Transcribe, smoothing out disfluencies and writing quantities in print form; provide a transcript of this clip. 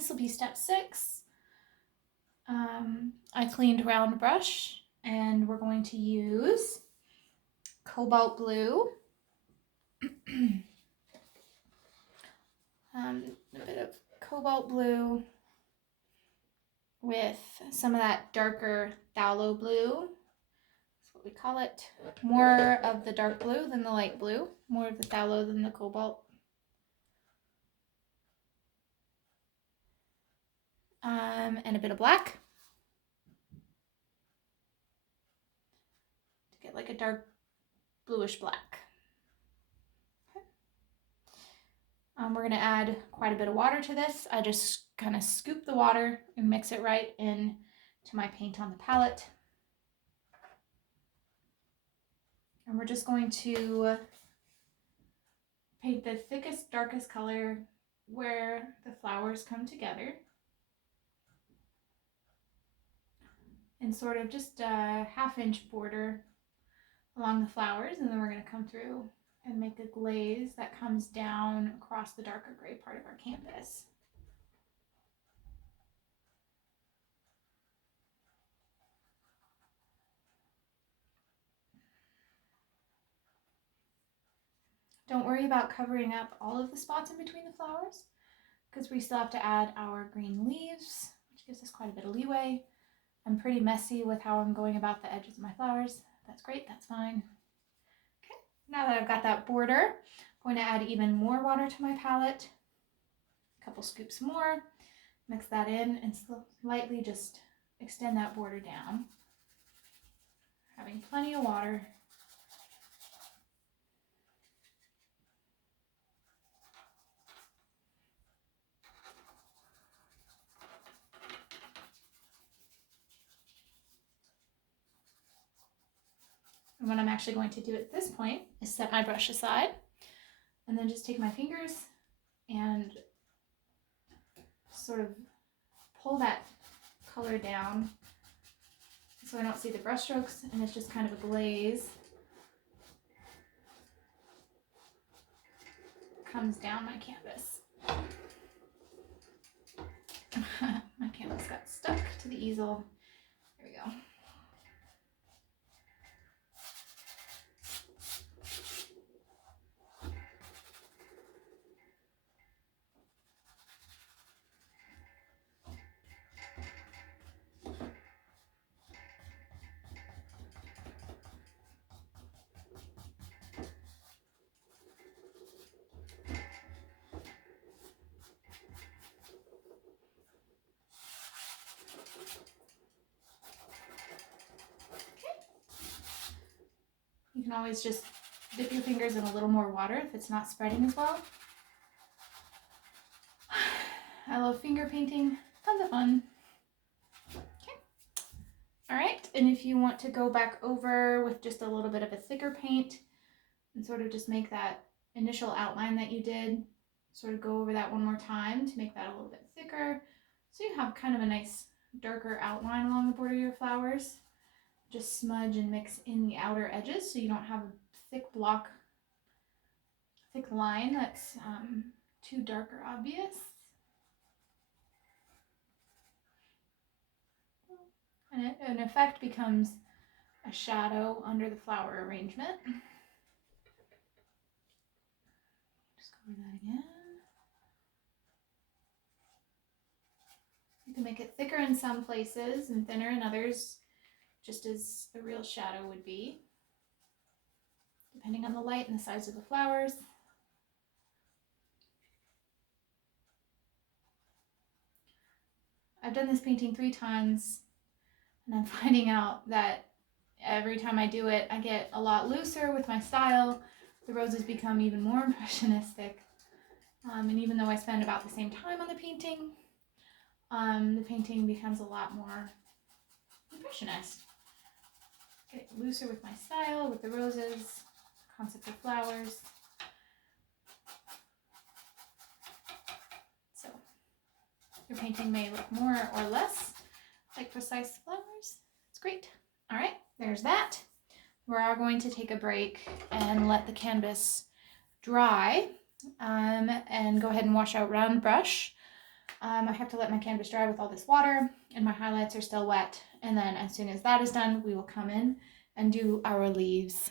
This will be step 6. I cleaned round brush, and we're going to use cobalt blue, a bit of cobalt blue with some of that darker phthalo blue. That's what we call it. More of the dark blue than the light blue, more of the phthalo than the cobalt. And a bit of black to get like a dark bluish black. Okay. We're going to add quite a bit of water to this. I just kind of scoop the water and mix it right in to my paint on the palette. And we're just going to paint the thickest, darkest color where the flowers come together. And sort of just a 1/2 inch border along the flowers, and then we're going to come through and make a glaze that comes down across the darker gray part of our canvas. Don't worry about covering up all of the spots in between the flowers, because we still have to add our green leaves, which gives us quite a bit of leeway. I'm pretty messy with how I'm going about the edges of my flowers. That's great, that's fine. Okay, now that I've got that border, I'm going to add even more water to my palette. A couple scoops more, mix that in, and lightly just extend that border down. Having plenty of water. And what I'm actually going to do at this point is set my brush aside and then just take my fingers and sort of pull that color down so I don't see the brush strokes, and it's just kind of a glaze. Comes down my canvas. My canvas got stuck to the easel. There we go. You can always just dip your fingers in a little more water if it's not spreading as well. I love finger painting, tons of fun. Okay. All right, and if you want to go back over with just a little bit of a thicker paint and sort of just make that initial outline that you did, sort of go over that one more time to make that a little bit thicker, so you have kind of a nice darker outline along the border of your flowers. Just smudge and mix in the outer edges so you don't have a thick line that's too dark or obvious. And it, in effect, becomes a shadow under the flower arrangement. Just cover that again. You can make it thicker in some places and thinner in others, just as a real shadow would be, depending on the light and the size of the flowers. I've done this painting 3 times, and I'm finding out that every time I do it, I get a lot looser with my style. The roses become even more impressionistic. And even though I spend about the same time on the painting becomes a lot more impressionist. Get looser with my style, with the roses, concept of flowers. So your painting may look more or less like precise flowers. It's great. All right, there's that. We are going to take a break and let the canvas dry and go ahead and wash out round brush. I have to let my canvas dry with all this water, and my highlights are still wet. And then as soon as that is done, we will come in and do our leaves.